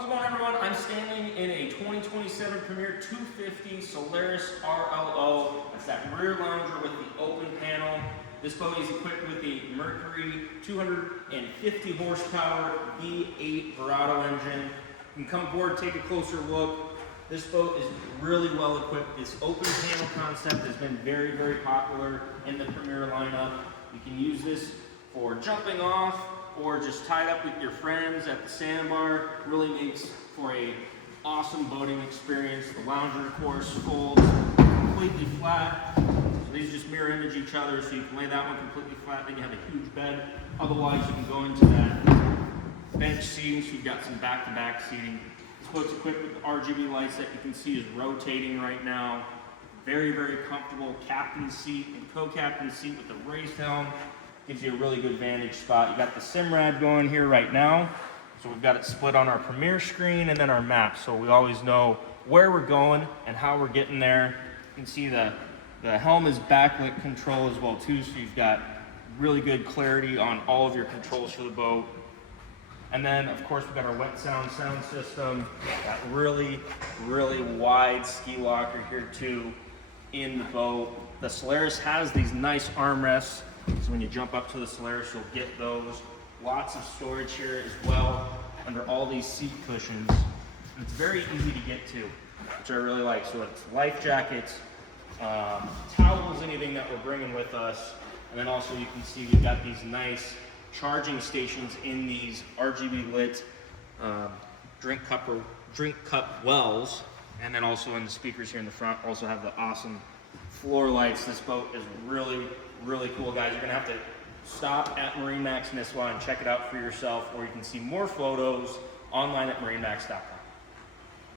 How's it going, everyone? I'm standing in a 2027 Premier 250 Solaris RLO. That's that rear lounger with the open panel. This boat is equipped with the Mercury 250 horsepower V8 Verado engine. You can come aboard, take a closer look. This boat is really well equipped. This open panel concept has been very, very popular in the Premier lineup. You can use this for jumping off or just tied up with your friends at the sandbar. Really makes for a awesome boating experience. The lounger, of course, folds completely flat. So these just mirror image each other, so you can lay that one completely flat, then you have a huge bed. Otherwise, you can go into that bench seating, so you've got some back-to-back seating. This boat's equipped with the RGB lights that you can see is rotating right now. Very, very comfortable captain's seat and co-captain's seat with the raised helm. Gives you a really good vantage spot. You got the SIMRAD going here right now. So we've got it split on our Premier screen and then our map. So we always know where we're going and how we're getting there. You can see the helm is backlit control as well too. So you've got really good clarity on all of your controls for the boat. And then of course we've got our wet sound system. Got really, really wide ski locker here too in the boat. The Solaris has these nice armrests. So when you jump up to the Solaris, you'll get those. Lots of storage here as well under all these seat cushions. And it's very easy to get to, which I really like. So it's life jackets, towels, anything that we're bringing with us. And then also you can see we've got these nice charging stations in these RGB lit drink cup wells. And then also in the speakers here in the front, also have the awesome floor lights. This boat is really, really cool, guys. You're gonna have to stop at MarineMax Nisswa and check it out for yourself, or you can see more photos online at MarineMax.com.